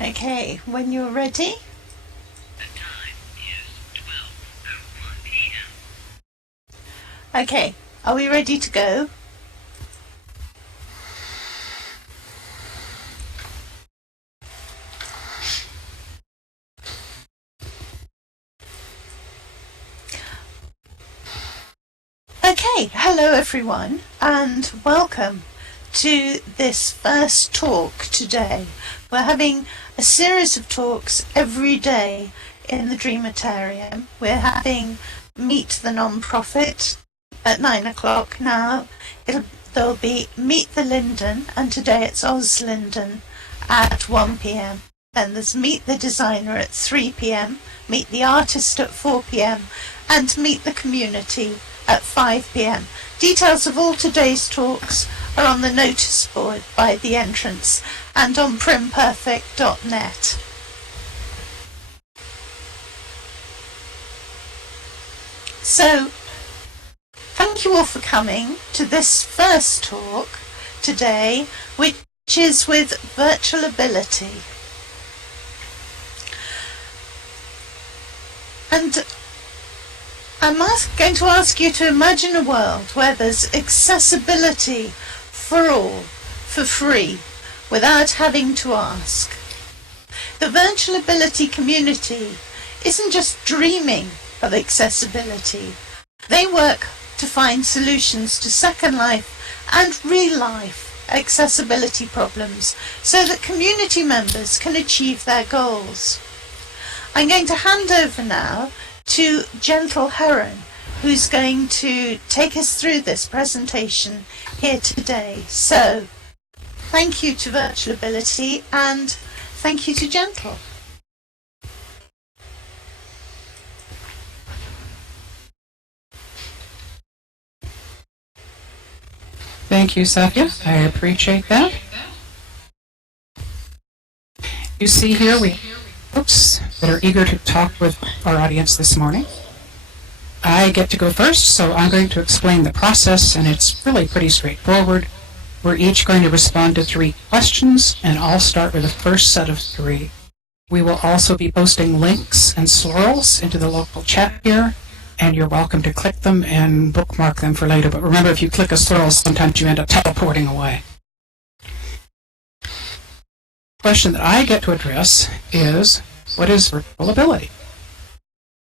Okay, when you're ready. The time is 12:01 p.m. Okay, are we ready to go? Okay, hello everyone and welcome to this first talk today. We're having a series of talks every day in the Dreamatarium. We're having Meet the Non-Profit at 9 o'clock now. There'll be Meet the Linden, and today it's Oz Linden at 1 p.m. Then there's Meet the Designer at 3 p.m, Meet the Artist at 4 p.m, and Meet the Community at 5 p.m. Details of all today's talks are on the notice board by the entrance and on primperfect.net. So, thank you all for coming to this first talk today, which is with virtual ability. And I'm going to ask you to imagine a world where there's accessibility for all, for free, without having to ask. The virtual ability community isn't just dreaming of accessibility. They work to find solutions to Second Life and real life accessibility problems so that community members can achieve their goals. I'm going to hand over now to Gentle Heron, who's going to take us through this presentation here today. So, thank you to Virtual Ability and thank you to Gentle. Thank you, Satya. I appreciate that. You see here we folks that are eager to talk with our audience this morning. I get to go first, so I'm going to explain the process, and it's really pretty straightforward. We're each going to respond to 3 questions, and I'll start with the first set of 3. We will also be posting links and slurls into the local chat here, and you're welcome to click them and bookmark them for later. But remember, if you click a slurl, sometimes you end up teleporting away. The question that I get to address is, what is virtual ability?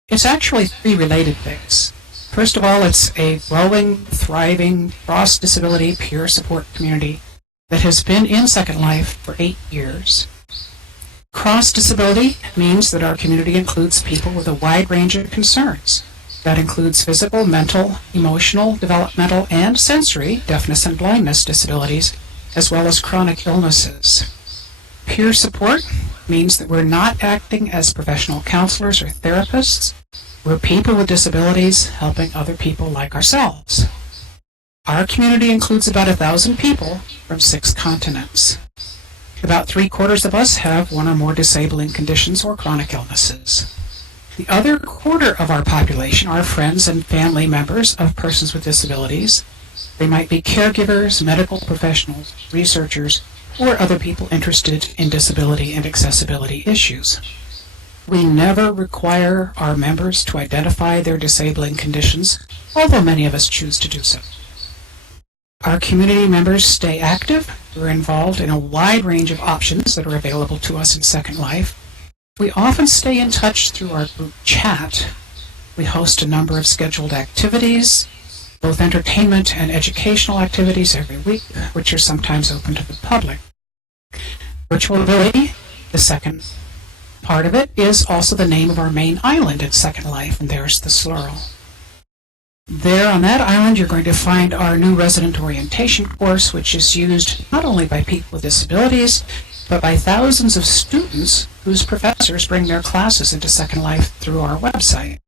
It's actually 3 related things. First of all, it's a growing, thriving, cross-disability peer support community that has been in Second Life for 8 years. Cross-disability means that our community includes people with a wide range of concerns. That includes physical, mental, emotional, developmental, and sensory deafness and blindness disabilities, as well as chronic illnesses. Peer support means that we're not acting as professional counselors or therapists. We're people with disabilities helping other people like ourselves. Our community includes about 1,000 people from 6 continents. About 3/4 of us have one or more disabling conditions or chronic illnesses. The other 1/4 of our population are friends and family members of persons with disabilities. They might be caregivers, medical professionals, researchers, or other people interested in disability and accessibility issues. We never require our members to identify their disabling conditions, although many of us choose to do so. Our community members stay active. We're involved in a wide range of options that are available to us in Second Life. We often stay in touch through our group chat. We host a number of scheduled activities, both entertainment and educational activities every week, which are sometimes open to the public. Virtual Ability, the second part of it, is also the name of our main island in Second Life, and there's the slurl. There on that island, you're going to find our new resident orientation course, which is used not only by people with disabilities, but by thousands of students whose professors bring their classes into Second Life through our website.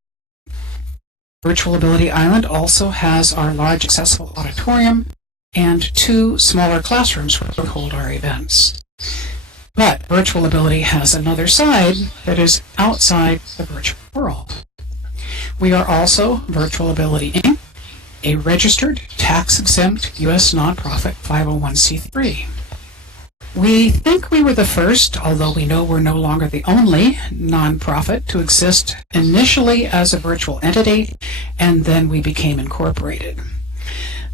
Virtual Ability Island also has our large accessible auditorium and 2 smaller classrooms where we hold our events. But Virtual Ability has another side that is outside the virtual world. We are also Virtual Ability Inc., a registered, tax-exempt U.S. nonprofit 501c3. We think we were the first, although we know we're no longer the only nonprofit to exist initially as a virtual entity, and then we became incorporated.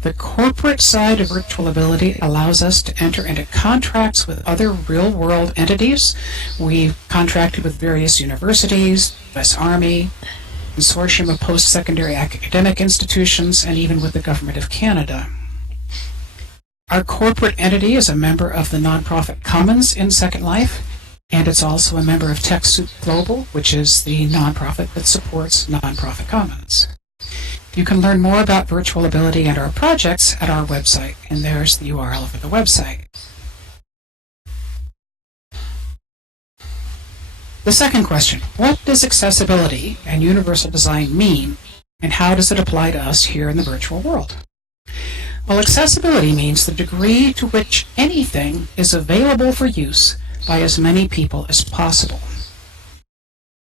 The corporate side of virtual ability allows us to enter into contracts with other real-world entities. We've contracted with various universities, U.S. Army, consortium of post-secondary academic institutions, and even with the Government of Canada. Our corporate entity is a member of the nonprofit Commons in Second Life, and it's also a member of TechSoup Global, which is the nonprofit that supports Nonprofit Commons. You can learn more about virtual ability and our projects at our website, and there's the URL for the website. The second question, what does accessibility and universal design mean, and how does it apply to us here in the virtual world? Well, accessibility means the degree to which anything is available for use by as many people as possible.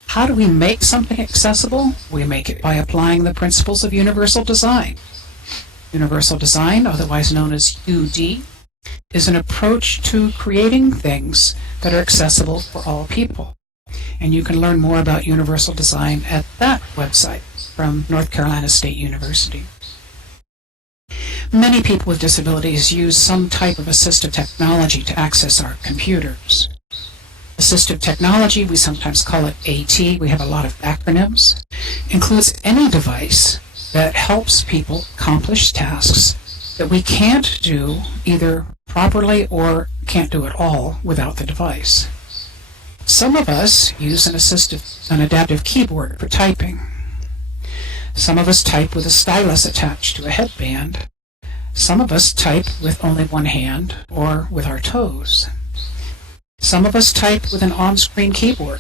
How do we make something accessible? We make it by applying the principles of universal design. Universal design, otherwise known as UD, is an approach to creating things that are accessible for all people. And you can learn more about universal design at that website from North Carolina State University. Many people with disabilities use some type of assistive technology to access our computers. Assistive technology, we sometimes call it AT, we have a lot of acronyms, includes any device that helps people accomplish tasks that we can't do either properly or can't do at all without the device. Some of us use an adaptive keyboard for typing. Some of us type with a stylus attached to a headband. Some of us type with only one hand or with our toes. Some of us type with an on-screen keyboard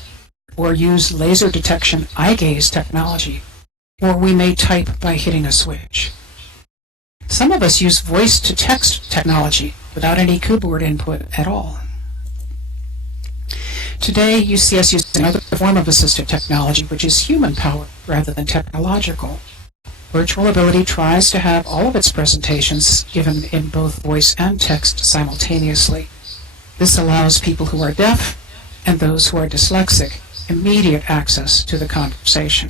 or use laser detection eye gaze technology, or we may type by hitting a switch. Some of us use voice-to-text technology without any keyboard input at all. Today, you see us use another form of assistive technology, which is human-powered rather than technological. Virtual Ability tries to have all of its presentations given in both voice and text simultaneously. This allows people who are deaf and those who are dyslexic immediate access to the conversation.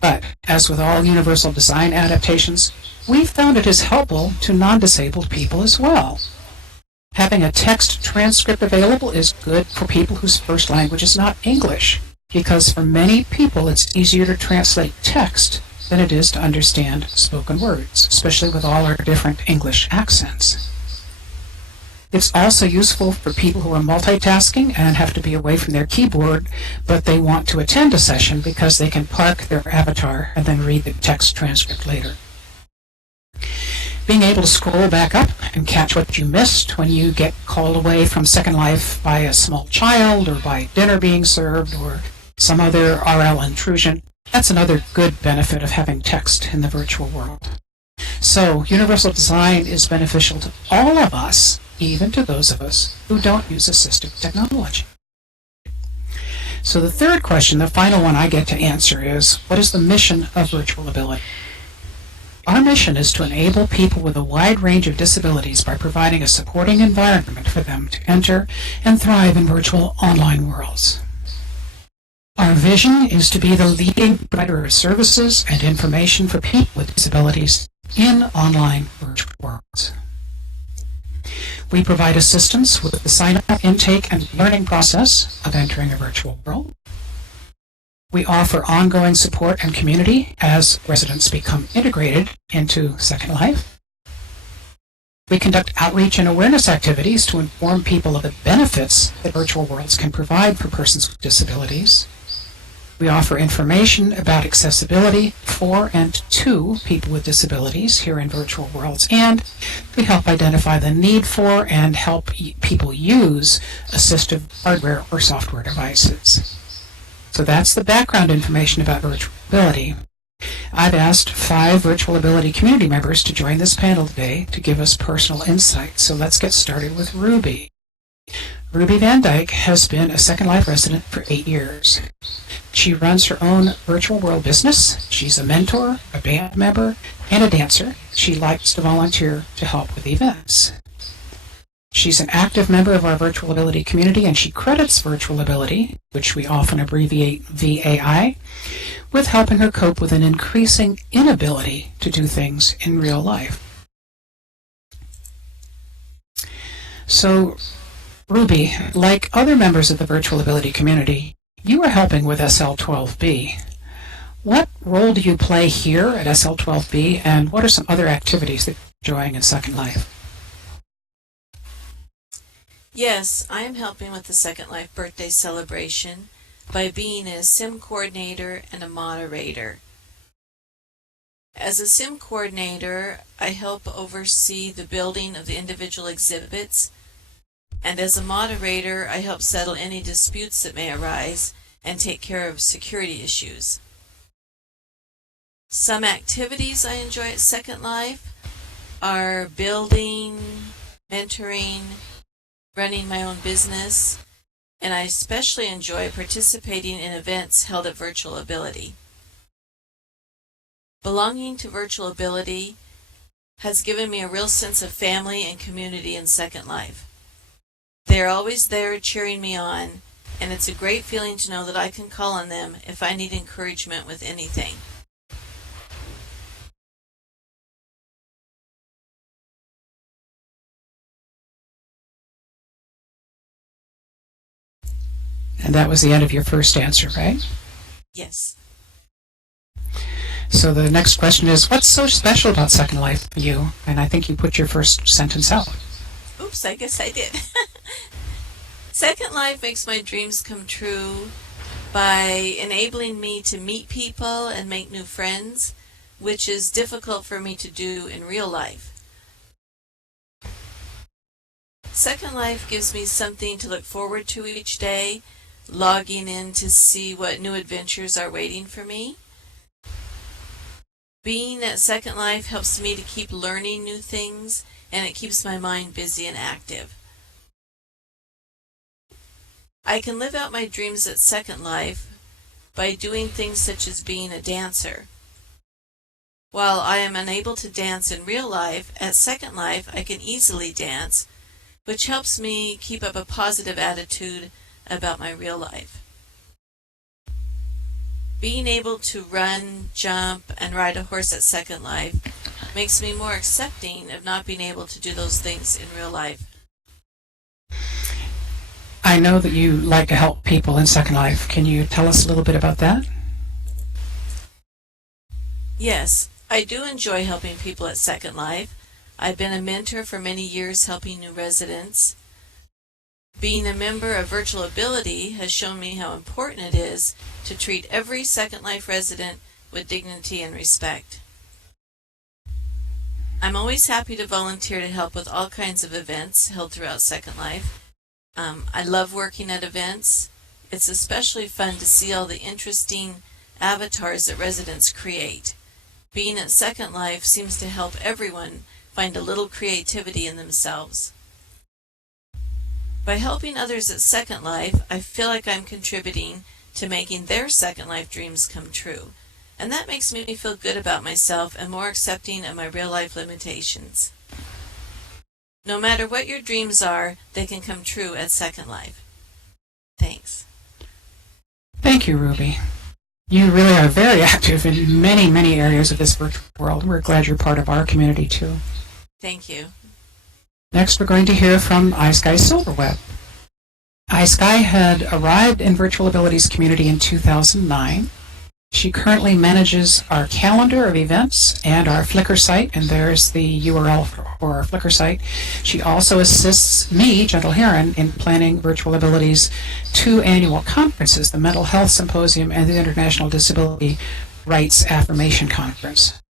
But, as with all universal design adaptations, we've found it is helpful to non-disabled people as well. Having a text transcript available is good for people whose first language is not English, because for many people it's easier to translate text than it is to understand spoken words, especially with all our different English accents. It's also useful for people who are multitasking and have to be away from their keyboard, but they want to attend a session because they can park their avatar and then read the text transcript later. Being able to scroll back up and catch what you missed when you get called away from Second Life by a small child or by dinner being served or some other RL intrusion, that's another good benefit of having text in the virtual world. So, universal design is beneficial to all of us, even to those of us who don't use assistive technology. So the third question, the final one I get to answer, is what is the mission of Virtual Ability? Our mission is to enable people with a wide range of disabilities by providing a supporting environment for them to enter and thrive in virtual online worlds. Our vision is to be the leading provider of services and information for people with disabilities in online virtual worlds. We provide assistance with the sign-up, intake, and learning process of entering a virtual world. We offer ongoing support and community as residents become integrated into Second Life. We conduct outreach and awareness activities to inform people of the benefits that virtual worlds can provide for persons with disabilities. We offer information about accessibility for and to people with disabilities here in virtual worlds, and we help identify the need for and help people use assistive hardware or software devices. So that's the background information about Virtual Ability. I've asked 5 Virtual Ability community members to join this panel today to give us personal insight. So let's get started with Ruby. Ruby Van Dyke has been a Second Life resident for 8 years. She runs her own virtual world business. She's a mentor, a band member, and a dancer. She likes to volunteer to help with events. She's an active member of our Virtual Ability community, and she credits Virtual Ability, which we often abbreviate VAI, with helping her cope with an increasing inability to do things in real life. So, Ruby, like other members of the Virtual Ability community, you are helping with SL12B. What role do you play here at SL12B, and what are some other activities that you're enjoying in Second Life? Yes, I am helping with the Second Life birthday celebration by being a SIM coordinator and a moderator. As a SIM coordinator, I help oversee the building of the individual exhibits, and as a moderator, I help settle any disputes that may arise and take care of security issues. Some activities I enjoy at Second Life are building, mentoring, running my own business, and I especially enjoy participating in events held at Virtual Ability. Belonging to Virtual Ability has given me a real sense of family and community in Second Life. They're always there cheering me on, and it's a great feeling to know that I can call on them if I need encouragement with anything. And that was the end of your first answer, right? Yes. So the next question is, what's so special about Second Life for you? And I think you put your first sentence out. Oops, I guess I did. Second Life makes my dreams come true by enabling me to meet people and make new friends, which is difficult for me to do in real life. Second Life gives me something to look forward to each day, logging in to see what new adventures are waiting for me. Being at Second Life helps me to keep learning new things, and it keeps my mind busy and active. I can live out my dreams at Second Life by doing things such as being a dancer. While I am unable to dance in real life, at Second Life I can easily dance, which helps me keep up a positive attitude about my real life. Being able to run, jump, and ride a horse at Second Life makes me more accepting of not being able to do those things in real life. I know that you like to help people in Second Life. Can you tell us a little bit about that? Yes, I do enjoy helping people at Second Life. I've been a mentor for many years helping new residents. Being a member of Virtual Ability has shown me how important it is to treat every Second Life resident with dignity and respect. I'm always happy to volunteer to help with all kinds of events held throughout Second Life. I love working at events. It's especially fun to see all the interesting avatars that residents create. Being at Second Life seems to help everyone find a little creativity in themselves. By helping others at Second Life, I feel like I'm contributing to making their Second Life dreams come true, and that makes me feel good about myself and more accepting of my real life limitations. No matter what your dreams are, they can come true at Second Life. Thanks. Thank you, Ruby. You really are very active in many, many areas of this virtual world. We're glad you're part of our community, too. Thank you. Next, we're going to hear from iSky Silverweb. iSky had arrived in Virtual Abilities community in 2009. She currently manages our calendar of events and our Flickr site, and there's the URL for our Flickr site. She also assists me, Gentle Heron, in planning Virtual Abilities' 2 annual conferences, the Mental Health Symposium and the International Disability Rights Affirmation Conference.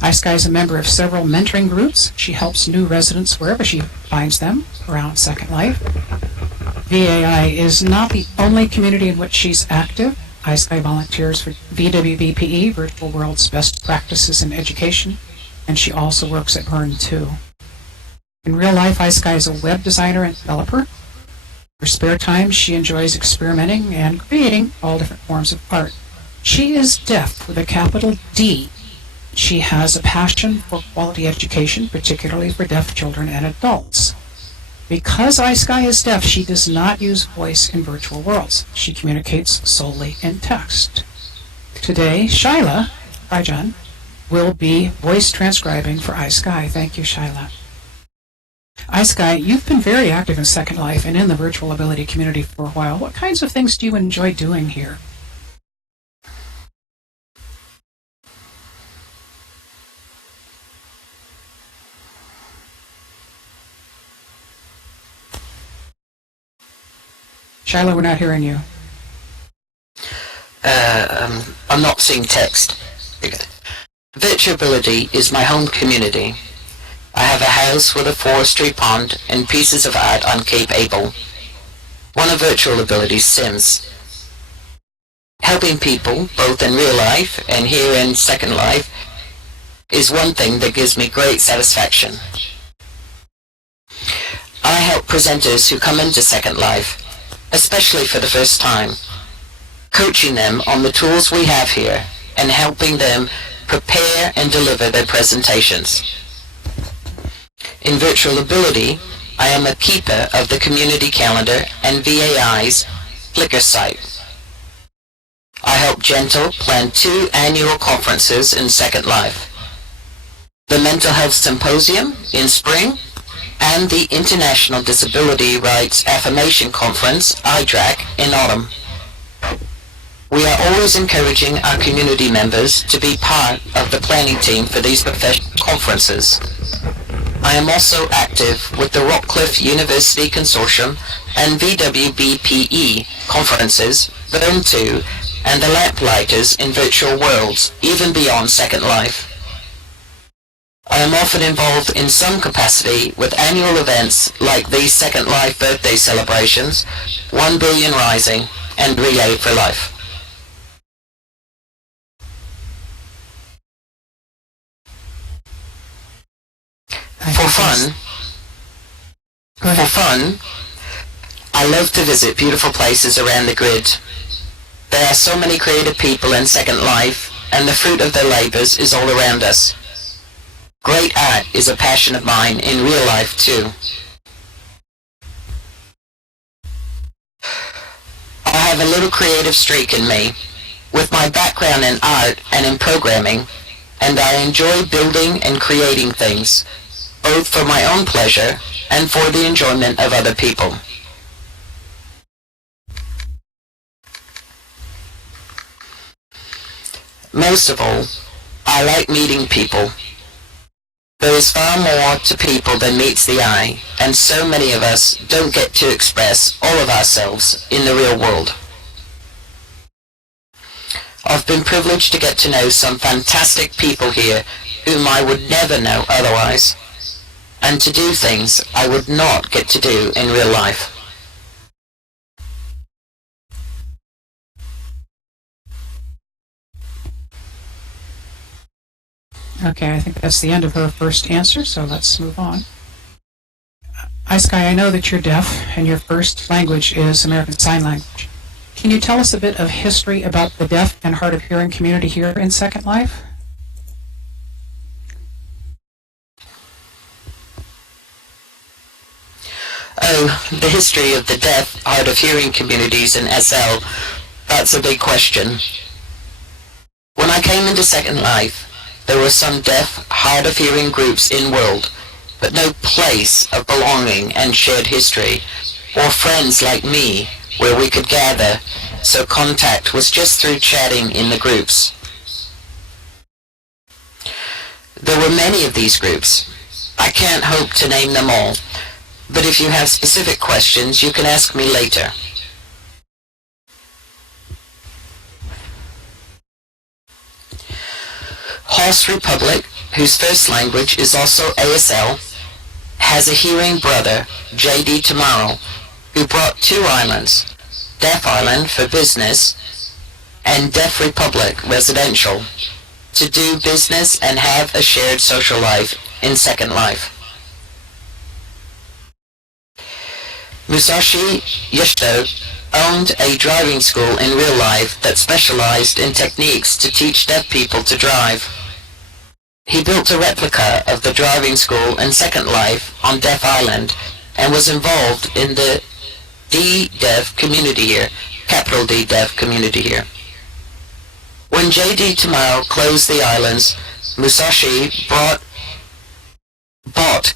iSky is a member of several mentoring groups. She helps new residents wherever she finds them around Second Life. VAI is not the only community in which she's active. iSky volunteers for VWBPE, Virtual World's Best Practices in Education, and she also works at Burn 2. In real life, iSky is a web designer and developer. her spare time, she enjoys experimenting and creating all different forms of art. She is deaf with a capital D. She has a passion for quality education, particularly for deaf children and adults. Because iSky is deaf, she does not use voice in virtual worlds. She communicates solely in text. Today, Shyla, hi John, will be voice transcribing for iSky. Thank you, Shyla. iSky, you've been very active in Second Life and in the virtual ability community for a while. What kinds of things do you enjoy doing here? Shyla, we're not hearing you. I'm not seeing text. Virtuality is my home community. I have a house with a forestry pond and pieces of art on Cape Able. One of virtual ability's Sims. Helping people, both in real life and here in Second Life, is one thing that gives me great satisfaction. I help presenters who come into Second Life, especially for the first time, coaching them on the tools we have here and helping them prepare and deliver their presentations. In Virtual Ability, I am a keeper of the community calendar and VAI's Flickr site. I help Gentle plan 2 annual conferences in Second Life. The Mental Health Symposium in spring and the International Disability Rights Affirmation Conference, IDRAC, in autumn. We are always encouraging our community members to be part of the planning team for these professional conferences. I am also active with the Rockcliffe University Consortium and VWBPE conferences, Burn 2, and the Lamplighters in virtual worlds, even beyond Second Life. I am often involved in some capacity with annual events like these Second Life birthday celebrations, 1 Billion Rising, and Relay for Life. For fun, I love to visit beautiful places around the grid. There are so many creative people in Second Life, and the fruit of their labors is all around us. Great art is a passion of mine in real life too. I have a little creative streak in me, with my background in art and in programming, and I enjoy building and creating things, both for my own pleasure and for the enjoyment of other people. Most of all, I like meeting people. There is far more to people than meets the eye, and so many of us don't get to express all of ourselves in the real world. I've been privileged to get to know some fantastic people here whom I would never know otherwise, and to do things I would not get to do in real life. Okay, I think that's the end of her first answer, so let's move on. iSky, I know that you're deaf and your first language is American Sign Language. Can you tell us a bit of history about the deaf and hard of hearing community here in Second Life? Oh, the history of the deaf, hard of hearing communities in SL, that's a big question. When I came into Second Life, there were some deaf, hard of hearing groups in world, but no place of belonging and shared history, or friends like me where we could gather, so contact was just through chatting in the groups. There were many of these groups. I can't hope to name them all, but if you have specific questions, you can ask me later. Horse Republic, whose first language is also ASL, has a hearing brother, JD Tomorrow, who brought 2 islands, Deaf Island for business and Deaf Republic residential, to do business and have a shared social life in Second Life. Musashi Yoshito owned a driving school in real life that specialized in techniques to teach deaf people to drive. He built a replica of the driving school in Second Life on Deaf Island and was involved in the D-Deaf community here, capital D Deaf community here. When J.D. Tamao closed the islands, Musashi bought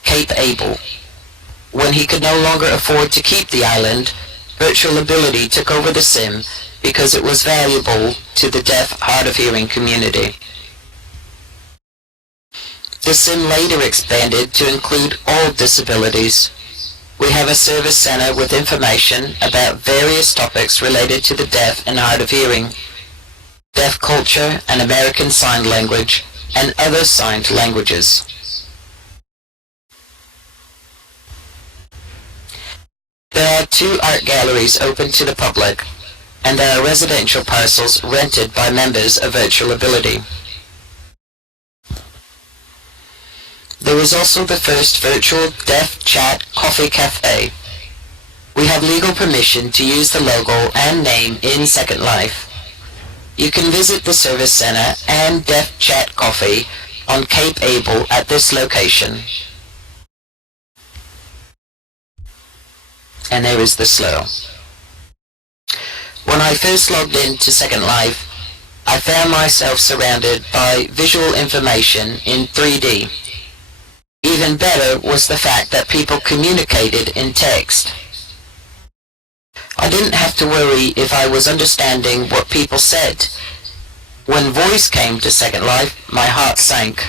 Cape Able. When he could no longer afford to keep the island, Virtual Ability took over the sim because it was valuable to the deaf hard of hearing community. The sim later expanded to include all disabilities. We have a service center with information about various topics related to the deaf and hard of hearing, deaf culture and American Sign Language, and other signed languages. There are 2 art galleries open to the public, and there are residential parcels rented by members of Virtual Ability. There is also the first virtual Deaf Chat Coffee Cafe. We have legal permission to use the logo and name in Second Life. You can visit the Service Center and Deaf Chat Coffee on Cape Able at this location. And there is the slow. When I first logged into Second Life, I found myself surrounded by visual information in 3D. Even better was the fact that people communicated in text. I didn't have to worry if I was understanding what people said. When voice came to Second Life, my heart sank.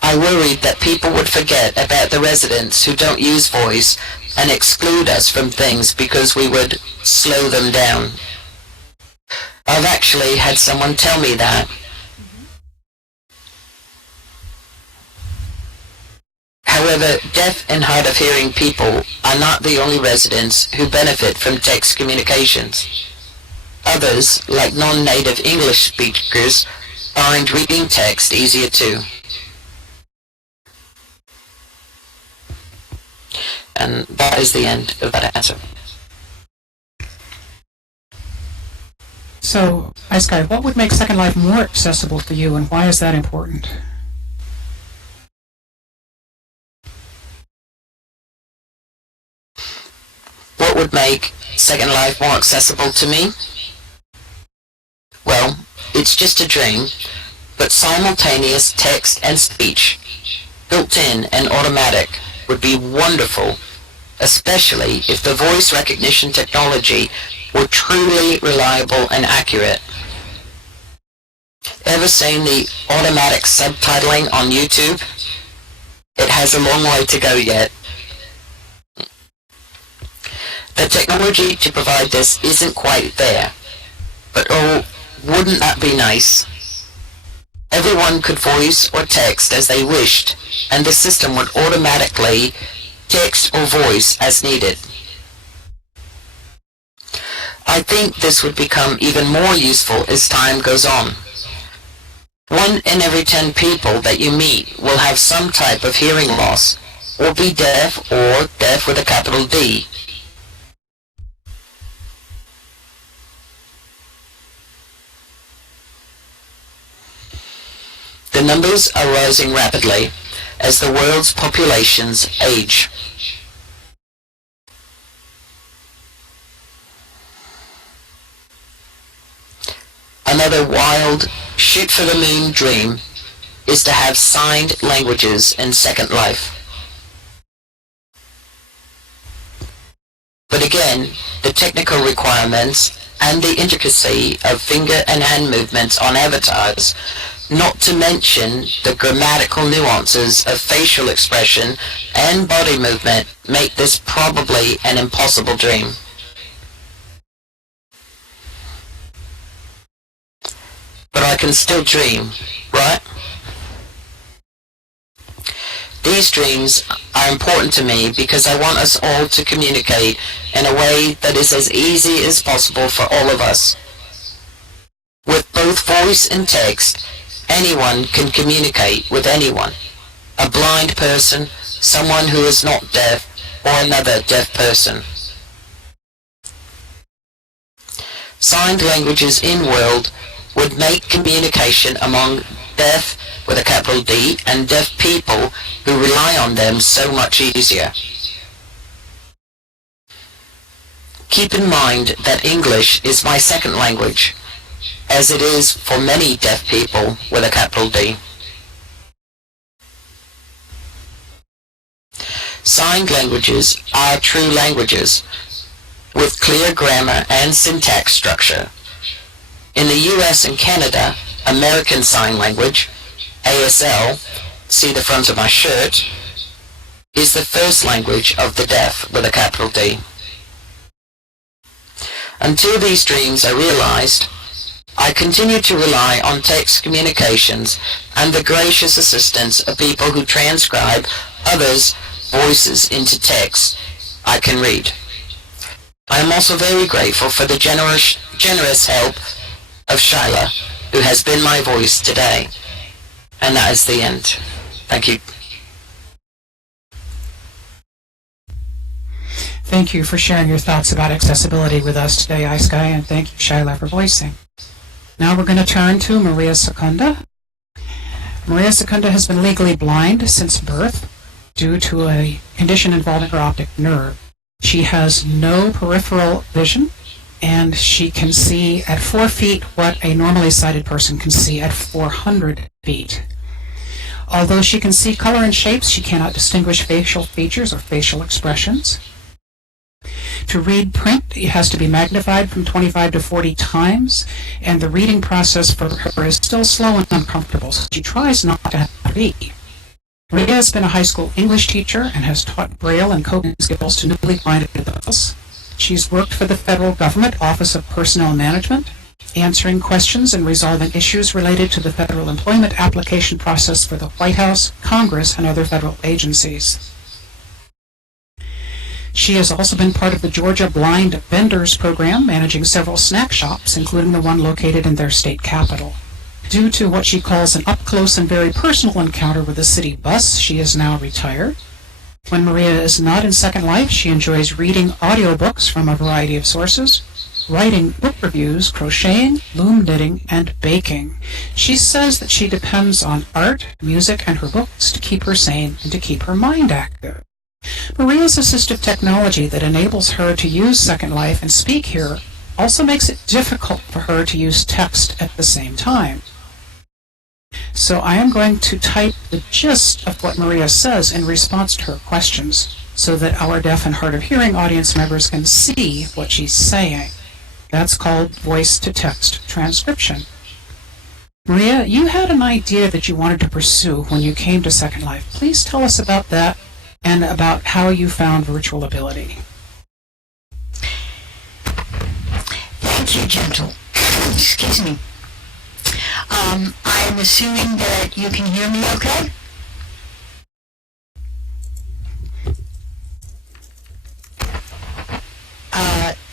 I worried that people would forget about the residents who don't use voice and exclude us from things because we would slow them down. I've actually had someone tell me that. However, deaf and hard of hearing people are not the only residents who benefit from text communications. Others, like non-native English speakers, find reading text easier too. And that is the end of that answer. So, Ice Guy, what would make Second Life more accessible to you, and why is that important? What would make Second Life more accessible to me? Well, it's just a dream, but simultaneous text and speech, built-in and automatic, would be wonderful, especially if the voice recognition technology were truly reliable and accurate. Ever seen the automatic subtitling on YouTube? It has a long way to go yet. The technology to provide this isn't quite there, but oh, wouldn't that be nice? Everyone could voice or text as they wished, and the system would automatically text or voice as needed. I think this would become even more useful as time goes on. 1 in every 10 people that you meet will have some type of hearing loss, or be deaf, or deaf with a capital D. The numbers are rising rapidly as the world's populations age. Another wild, shoot-for-the-moon dream is to have signed languages in Second Life. But again, the technical requirements and the intricacy of finger and hand movements on avatars, not to mention the grammatical nuances of facial expression and body movement, make this probably an impossible dream. But I can still dream, right? These dreams are important to me because I want us all to communicate in a way that is as easy as possible for all of us. With both voice and text, anyone can communicate with anyone. a blind person, someone who is not deaf, or another deaf person. Signed languages in world would make communication among deaf with a capital D and deaf people who rely on them so much easier. Keep in mind that English is my second language, as it is for many deaf people with a capital D. Signed languages are true languages, with clear grammar and syntax structure. In the US and Canada, American Sign Language, ASL, see the front of my shirt, is the first language of the deaf with a capital D. Until these dreams are realized, I continue to rely on text communications and the gracious assistance of people who transcribe others' voices into text I can read. I am also very grateful for the generous help of Shyla, who has been my voice today. And that is the end. Thank you. Thank you for sharing your thoughts about accessibility with us today, iSky, and thank you, Shyla, for voicing. Now we're going to turn to Maria Secunda. Maria Secunda has been legally blind since birth due to a condition involving her optic nerve. She has no peripheral vision, and she can see at 4 feet what a normally sighted person can see at 400 feet. Although she can see color and shapes, she cannot distinguish facial features or facial expressions. To read print, it has to be magnified from 25 to 40 times, and the reading process for her is still slow and uncomfortable, so she tries not to have to read. Maria has been a high school English teacher and has taught Braille and coping skills to newly blind adults. She's worked for the federal government Office of Personnel Management, answering questions and resolving issues related to the federal employment application process for the White House, Congress, and other federal agencies. She has also been part of the Georgia Blind Vendors Program, managing several snack shops, including the one located in their state capital. Due to what she calls an up-close and very personal encounter with the city bus, she is now retired. When Maria is not in Second Life, she enjoys reading audiobooks from a variety of sources, writing book reviews, crocheting, loom knitting, and baking. She says that she depends on art, music, and her books to keep her sane and to keep her mind active. Maria's assistive technology that enables her to use Second Life and speak here also makes it difficult for her to use text at the same time. So I am going to type the gist of what Maria says in response to her questions so that our deaf and hard of hearing audience members can see what she's saying. That's called voice-to-text transcription. Maria, you had an idea that you wanted to pursue when you came to Second Life. Please tell us about that and about how you found virtual ability. Thank you, Gentle. Excuse me. I'm assuming that you can hear me okay?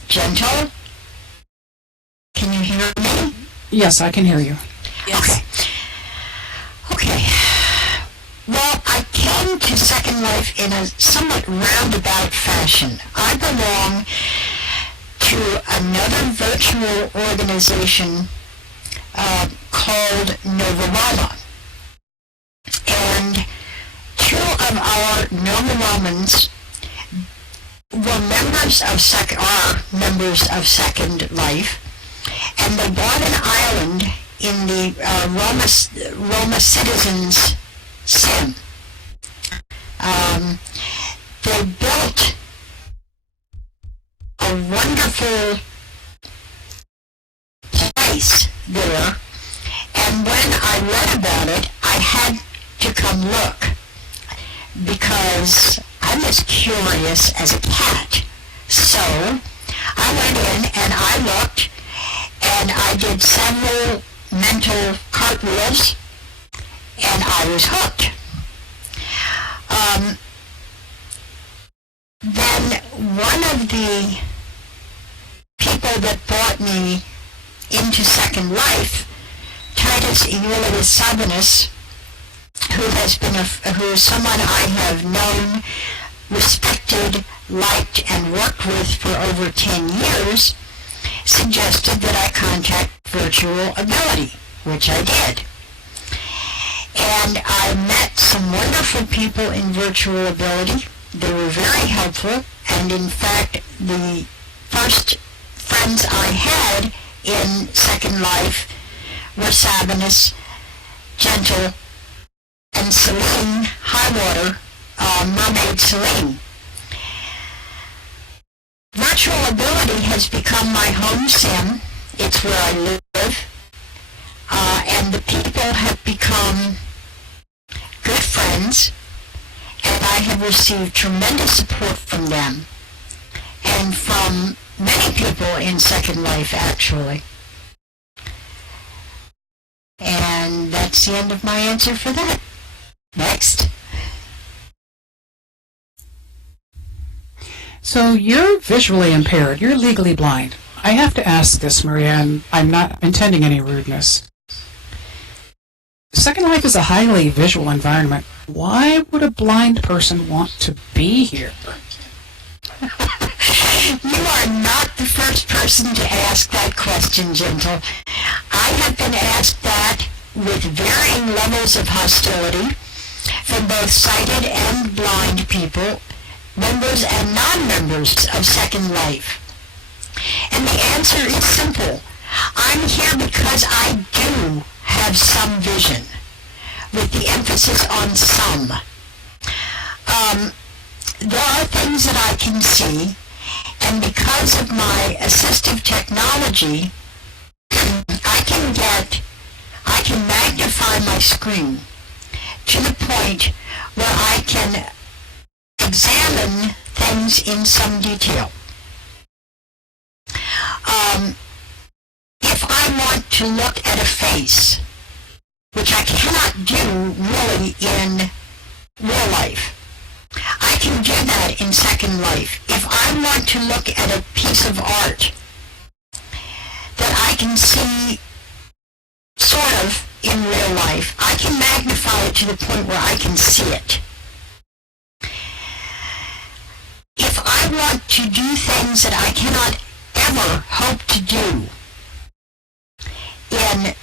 Gentle? Can you hear me? Yes, I can hear you. Yes. Okay. Well, I came to Second Life in a somewhat roundabout fashion. I belong to another virtual organization called Nova Rama. And two of our Nova Ramans were members of Second Life, and they bought an island in the Roma Citizens Sim. They built a wonderful place there, and when I read about it, I had to come look because I was curious as a cat. So I went in and I looked, and I did several mental cartwheels, and I was hooked. Then one of the people that brought me into Second Life, Titus Eulides Sabinus, who is someone I have known, respected, liked, and worked with for over 10 years, suggested that I contact Virtual Ability, which I did. And I met some wonderful people in Virtual Ability. They were very helpful, and in fact, the first friends I had in Second Life were Sabinus, Gentle, and Celine Highwater, Mermaid Celine. Virtual Ability has become my home sim. It's where I live. And the people have become good friends, and I have received tremendous support from them and from many people in Second Life, actually. And that's the end of my answer for that. Next. So you're visually impaired. You're legally blind. I have to ask this, Maria, and I'm not intending any rudeness. Second Life is a highly visual environment. Why would a blind person want to be here? You are not the first person to ask that question, Gentle. I have been asked that with varying levels of hostility from both sighted and blind people, members and non-members of Second Life. And the answer is simple. I'm here because I do have some vision, with the emphasis on some. There are things that I can see, and because of my assistive technology, I can magnify my screen to the point where I can examine things in some detail. If I want to look at a face, which I cannot do really in real life, I can do that in Second Life. If I want to look at a piece of art that I can see sort of in real life, I can magnify it to the point where I can see it. If I want to do things that I cannot ever hope to do in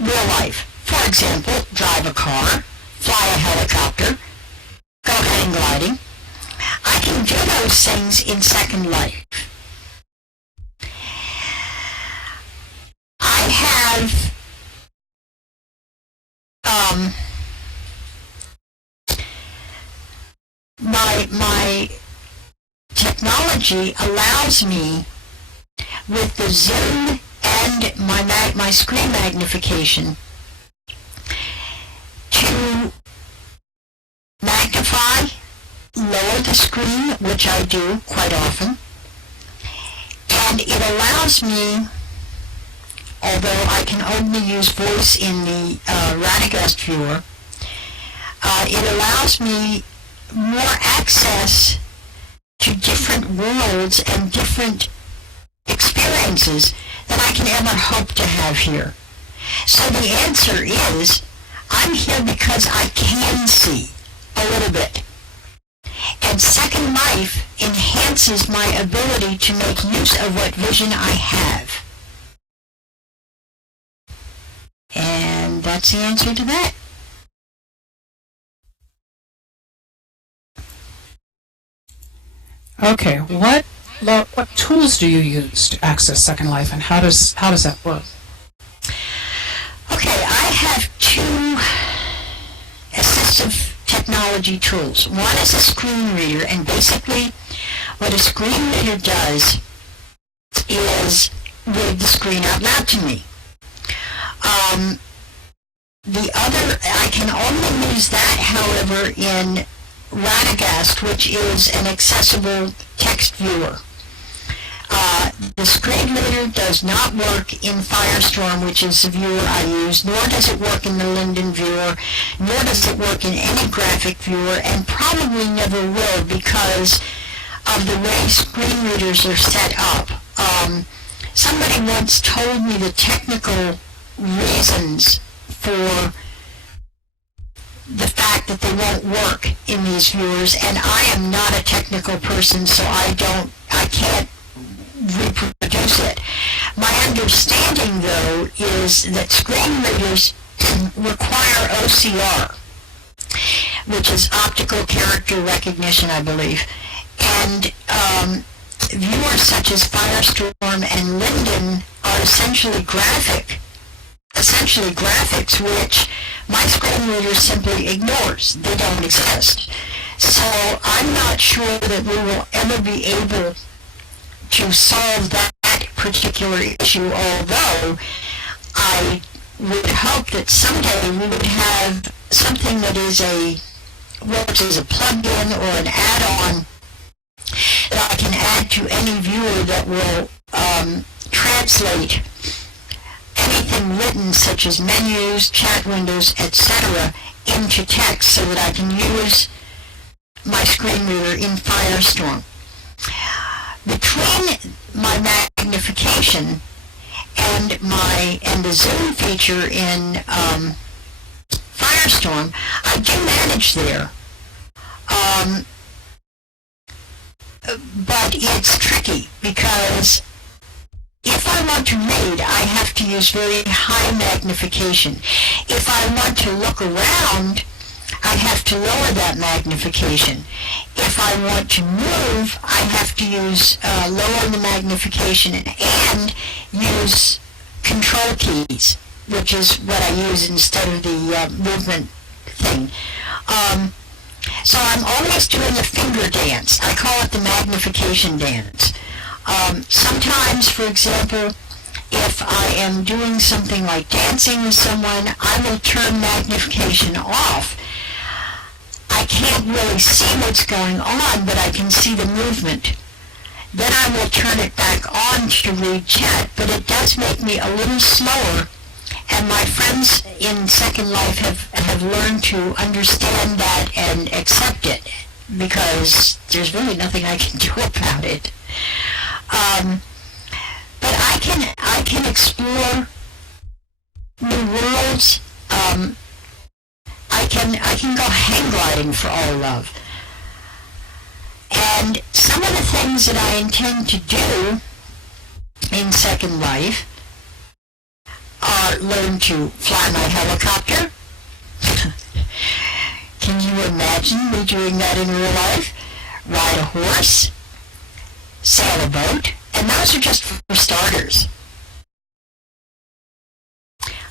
real life, for example, drive a car, fly a helicopter, go hang gliding, I can do those things in Second Life. I have my technology allows me, with the zoom and my screen magnification, to magnify, lower the screen, which I do quite often, and it allows me, although I can only use voice in the Radagast viewer, it allows me more access to different worlds and different experiences than I can ever hope to have here. So the answer is, I'm here because I can see a little bit. And Second Life enhances my ability to make use of what vision I have. And that's the answer to that. Okay, what tools do you use to access Second Life, and how does that work? Okay, I have two assistive technology tools. One is a screen reader, and basically what a screen reader does is read the screen out loud to me. The other, I can only use that, however, in Radagast, which is an accessible text viewer. The screen reader does not work in Firestorm, which is the viewer I use, nor does it work in the Linden viewer, nor does it work in any graphic viewer, and probably never will because of the way screen readers are set up. Somebody once told me the technical reasons for the fact that they won't work in these viewers, and I am not a technical person, so I can't reproduce it. My understanding, though, is that screen readers require OCR, which is optical character recognition, I believe. And viewers such as Firestorm and Linden are essentially graphics, which my screen reader simply ignores. They don't exist. So I'm not sure that we will ever be able to solve that particular issue, although I would hope that someday we would have something that is works as a plug-in or an add-on that I can add to any viewer that will translate anything written, such as menus, chat windows, etc., into text so that I can use my screen reader in Firestorm. Between my magnification and the zoom feature in Firestorm, I do manage there. But it's tricky because if I want to read, I have to use very high magnification. If I want to look around, I have to lower that magnification. If I want to move, I have to lower the magnification and use control keys, which is what I use instead of the movement thing. So I'm always doing a finger dance. I call it the magnification dance. Sometimes, for example, if I am doing something like dancing with someone, I will turn magnification off. I can't really see what's going on, but I can see the movement. Then I will turn it back on to read chat, but it does make me a little slower. And my friends in Second Life have learned to understand that and accept it, because there's really nothing I can do about it. But I can explore new worlds. I can go hang gliding for all love. And some of the things that I intend to do in Second Life are learn to fly my helicopter. Can you imagine me doing that in real life? Ride a horse, sail a boat, and those are just for starters.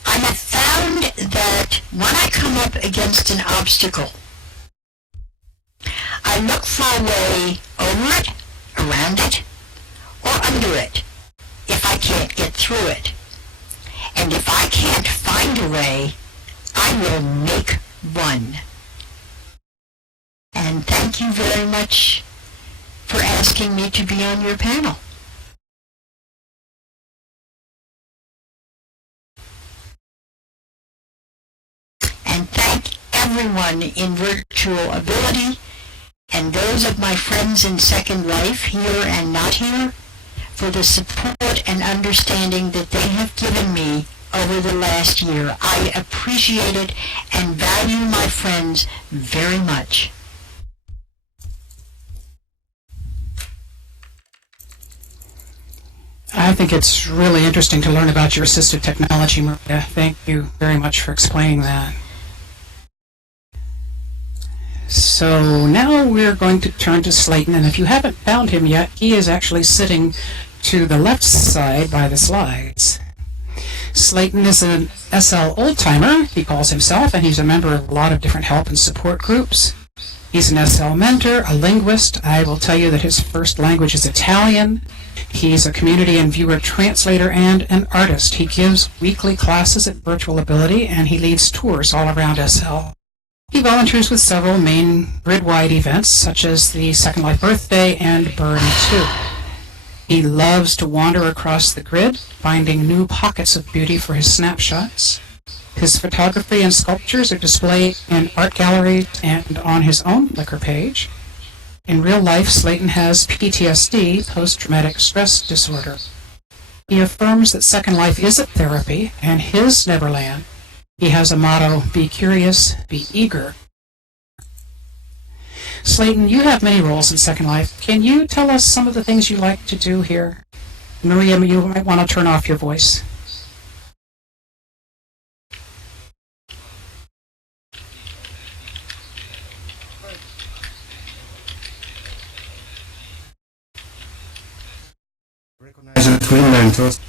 I have found that when I come up against an obstacle, I look for a way over it, around it, or under it if I can't get through it. And if I can't find a way, I will make one. And thank you very much for asking me to be on your panel. And thank everyone in Virtual Ability and those of my friends in Second Life, here and not here, for the support and understanding that they have given me over the last year. I appreciate it and value my friends very much. I think it's really interesting to learn about your assistive technology, Maria. Thank you very much for explaining that. So now we're going to turn to Slayton, and if you haven't found him yet, he is actually sitting to the left side by the slides. Slayton is an SL old-timer, he calls himself, and he's a member of a lot of different help and support groups. He's an SL mentor, a linguist. I will tell you that his first language is Italian. He's a community and viewer translator and an artist. He gives weekly classes at Virtual Ability, and he leads tours all around SL. He volunteers with several main grid-wide events, such as the Second Life Birthday and Burn 2. He loves to wander across the grid, finding new pockets of beauty for his snapshots. His photography and sculptures are displayed in art galleries and on his own Flickr page. In real life, Slayton has PTSD, post-traumatic stress disorder. He affirms that Second Life is a therapy, and his Neverland He has a motto, be curious, be eager. Slayton, you have many roles in Second Life. Can you tell us some of the things you like to do here? Maria, you might want to turn off your voice. Recognize the twin mentors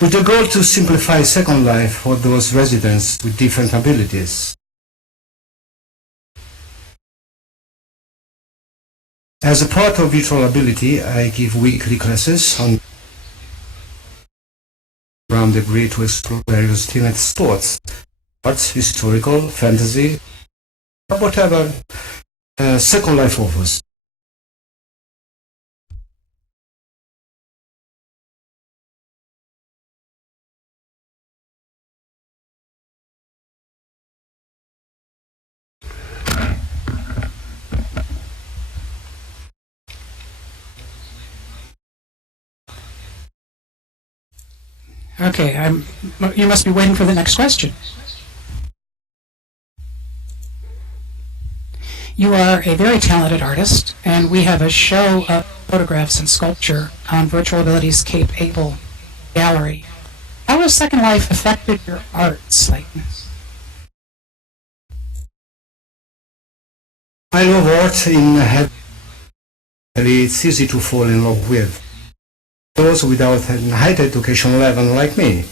with the goal to simplify Second Life for those residents with different abilities. As a part of Virtual Ability, I give weekly classes on around the grid to explore various themed sports, arts, historical, fantasy, or whatever Second Life offers. Okay, you must be waiting for the next question. You are a very talented artist, and we have a show of photographs and sculpture on Virtual Ability's Cape Able gallery. How has Second Life affected your art, Slayton? I love art in heaven. It's easy to fall in love with. Those without a high education level like me.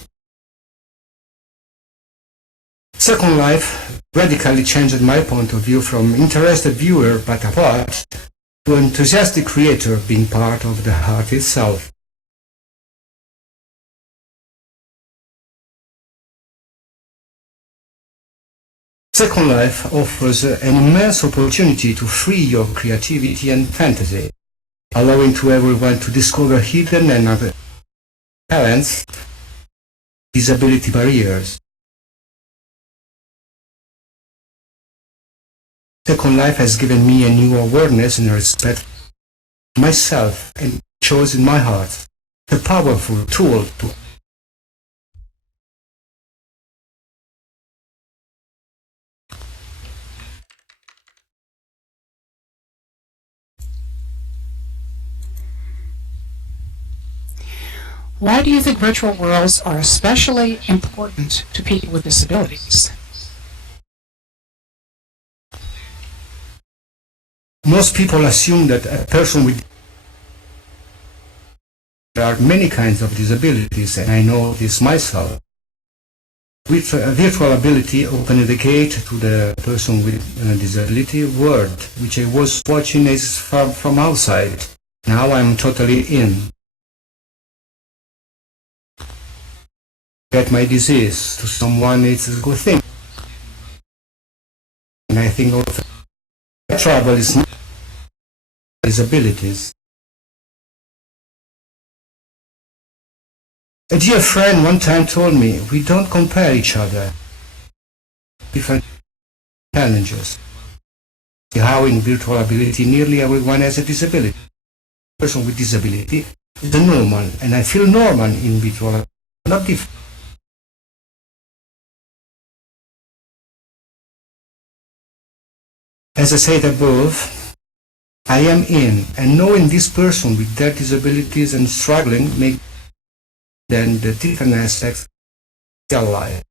Second Life radically changed my point of view from interested viewer but apart to enthusiastic creator being part of the art itself. Second Life offers an immense opportunity to free your creativity and fantasy, allowing to everyone to discover hidden and other talents, disability barriers. Second Life has given me a new awareness and respect for myself and shows in my heart a powerful tool to Why do you think virtual worlds are especially important to people with disabilities? Most people assume that a person with there are many kinds of disabilities, and I know this myself. With Virtual Ability opened the gate to the person with disability world, which I was watching as far from outside. Now I'm totally in. Get my disease to someone, it's a good thing. And I think also trouble is not disabilities. A dear friend one time told me, we don't compare each other. Different challenges. How in Virtual Ability nearly everyone has a disability. A person with disability is a normal, and I feel normal in Virtual Ability, not different. As I said above, I am in, and knowing this person with their disabilities and struggling make then the different aspects of their life.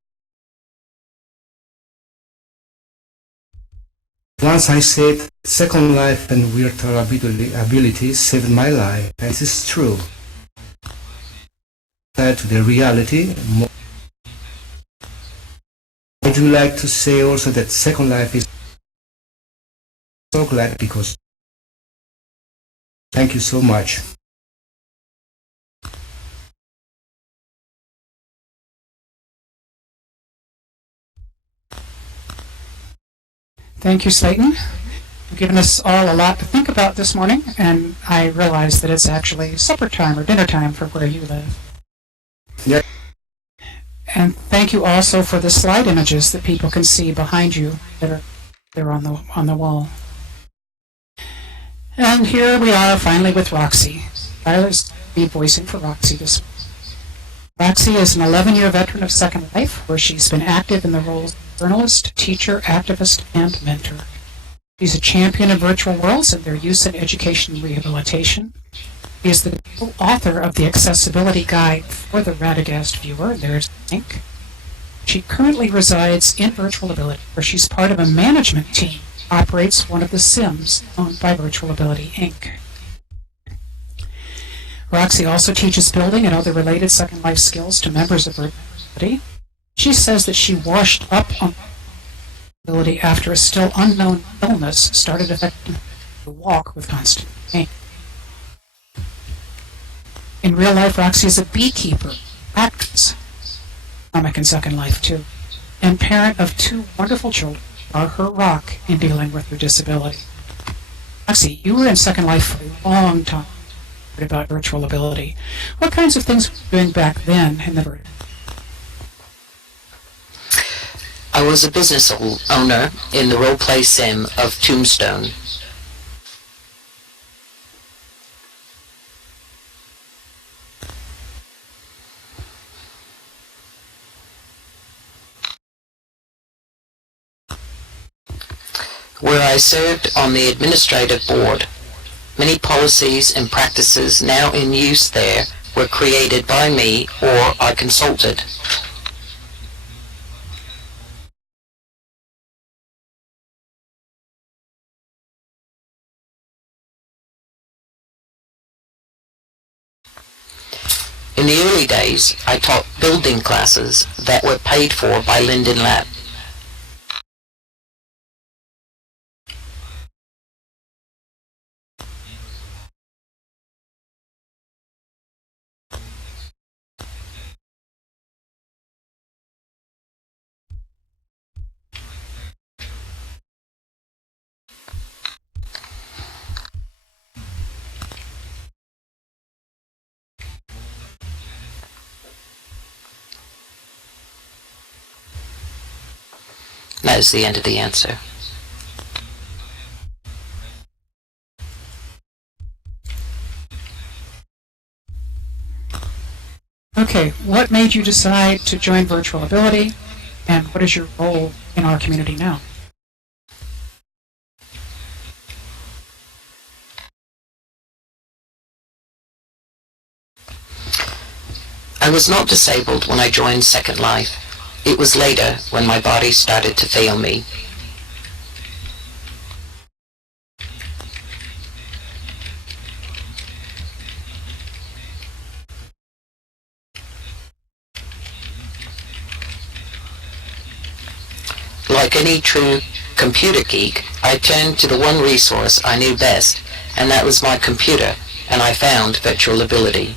Once I said, Second Life and Virtual Ability saved my life, and this is true. Compared to the reality, I do like to say also that Second Life is so glad because thank you so much. Thank you, Slayton. You've given us all a lot to think about this morning, and I realize that it's actually supper time or dinner time for where you live. Yeah. And thank you also for the slide images that people can see behind you that are there on the wall. And here we are finally with Roxy. Tyler's be voicing for Roxy this week. Roxy is an 11-year veteran of Second Life, where she's been active in the roles of journalist, teacher, activist, and mentor. She's a champion of virtual worlds and their use in education and rehabilitation. She is the author of the Accessibility Guide for the Radagast Viewer. There's the link. She currently resides in Virtual Ability, where she's part of a management team that operates one of the Sims owned by Virtual Ability, Inc. Roxy also teaches building and other related Second Life skills to members of Virtual Ability. She says that she washed up on ability after a still unknown illness started affecting her to walk with constant pain. In real life, Roxy is a beekeeper, actress, comic in Second Life too, and parent of 2 wonderful children who are her rock in dealing with her disability. Roxy, you were in Second Life for a long time. About Virtual Ability. What kinds of things were you doing back then in the I was a business owner in the role-play sim of Tombstone. Where I served on the administrative board. Many policies and practices now in use there were created by me or I consulted. In the early days, I taught building classes that were paid for by Linden Lab. That is the end of the answer. Okay, what made you decide to join Virtual Ability, and what is your role in our community now? I was not disabled when I joined Second Life. It was later when my body started to fail me. Like any true computer geek, I turned to the one resource I knew best, and that was my computer, and I found Virtual Ability.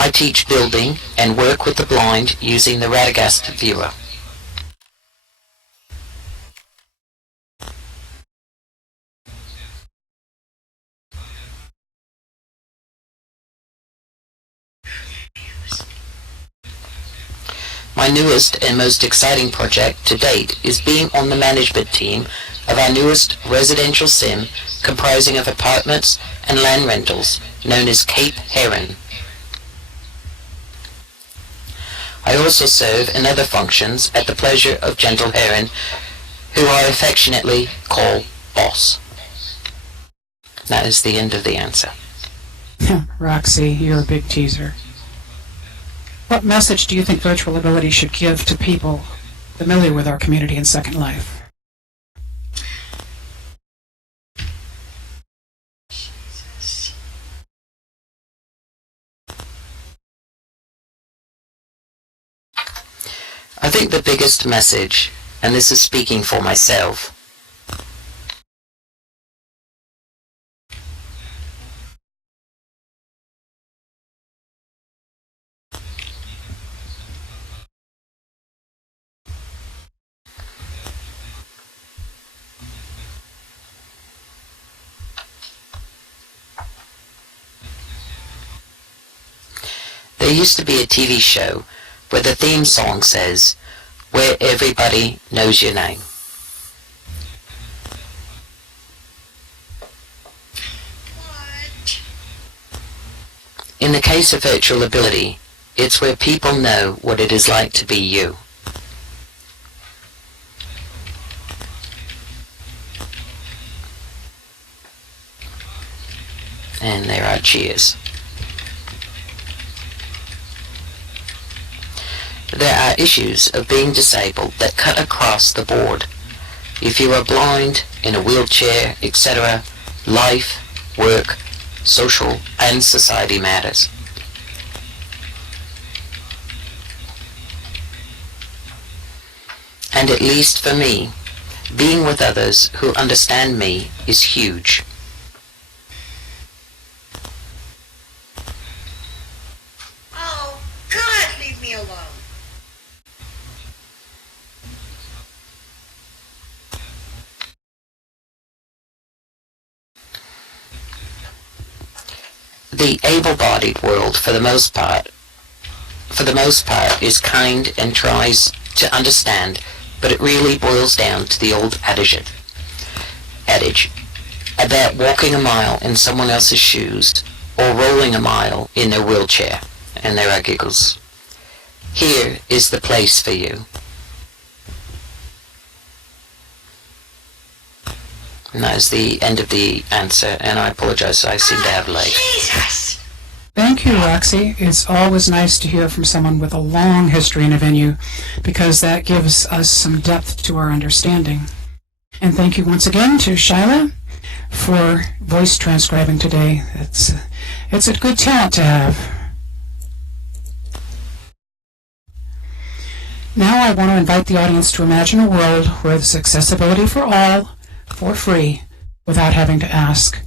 I teach building and work with the blind using the Radagast Viewer. My newest and most exciting project to date is being on the management team of our newest residential sim comprising of apartments and land rentals known as Cape Heron. I also serve in other functions at the pleasure of Gentle Heron, who I affectionately call Boss. That is the end of the answer. Roxy, you're a big teaser. What message do you think Virtual Ability should give to people familiar with our community in Second Life? I think the biggest message, and this is speaking for myself, there used to be a TV show where the theme song says, "Where everybody knows your name." In the case of virtual ability, it's where people know what it is like to be you. And there are cheers. There are issues of being disabled that cut across the board. If you are blind, in a wheelchair, etc., life, work, social, and society matters. And at least for me, being with others who understand me is huge. Oh, God, leave me alone. The able-bodied world, for the most part, is kind and tries to understand, but it really boils down to the old adage about walking a mile in someone else's shoes or rolling a mile in their wheelchair, and there are giggles. Here is the place for you. And that is the end of the answer, and I apologize, I seem to have legs. Jesus! Thank you, Roxy. It's always nice to hear from someone with a long history in a venue, because that gives us some depth to our understanding. And thank you once again to Shyla for voice transcribing today. It's a good talent to have. Now I want to invite the audience to imagine a world where there's accessibility for all, for free, without having to ask.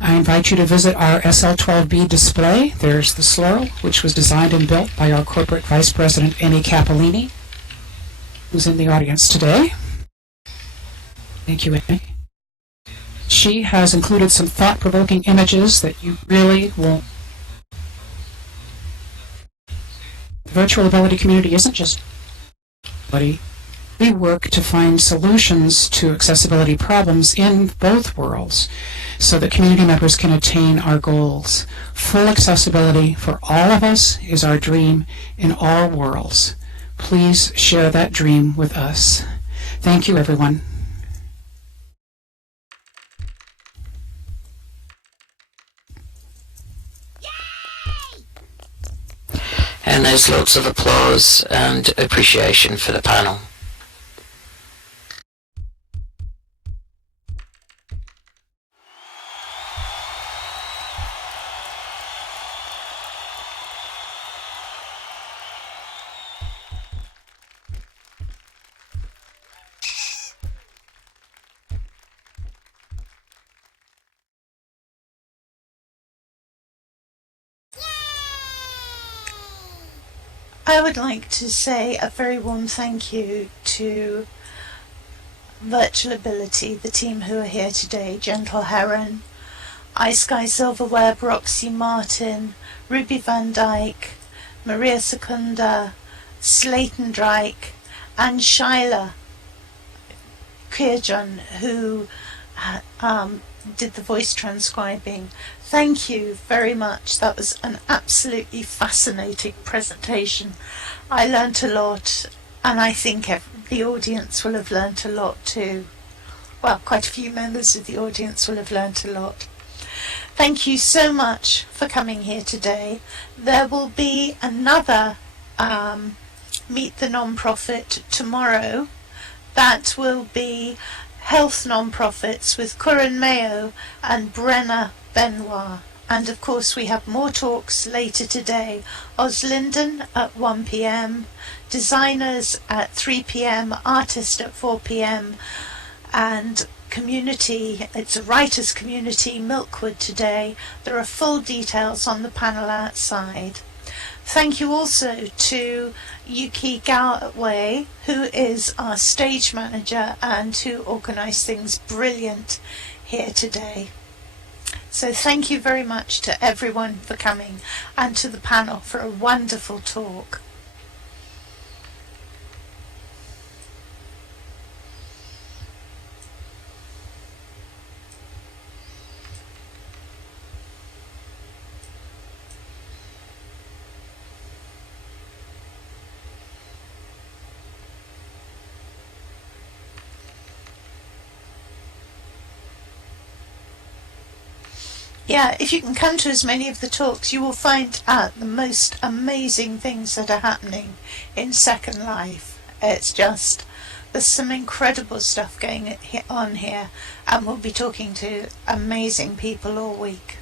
I invite you to visit our SL12B display. There's the Slurl, which was designed and built by our corporate vice president, Amy Capolini, who's in the audience today. Thank you, Amy. She has included some thought-provoking images that you really won't. The virtual ability community isn't just ability. We work to find solutions to accessibility problems in both worlds so that community members can attain our goals. Full accessibility for all of us is our dream in all worlds. Please share that dream with us. Thank you, everyone. And there's lots of applause and appreciation for the panel. I would like to say a very warm thank you to Virtual Ability, the team who are here today, Gentle Heron, Ice Sky Silverweb, Roxy Martin, Ruby Van Dyke, Maria Secunda, Slayton Drake, and Shyla Kirjan, who did the voice transcribing. Thank you very much. That was an absolutely fascinating presentation. I learnt a lot, and I think the audience will have learnt a lot too. Well, quite a few members of the audience will have learnt a lot. Thank you so much for coming here today. There will be another Meet the Non-Profit tomorrow. That will be Health Non-Profits with Curran Mayo and Brenna Benoit. And of course we have more talks later today. Oslinden at 1 p.m, Designers at 3 p.m, Artist at 4 p.m, and Community, it's a writers community, Milkwood today. There are full details on the panel outside. Thank you also to Yuki Galway, who is our stage manager and who organised things brilliant here today. So thank you very much to everyone for coming and to the panel for a wonderful talk. Yeah, if you can come to as many of the talks, you will find out the most amazing things that are happening in Second Life. It's just, there's some incredible stuff going on here, and we'll be talking to amazing people all week.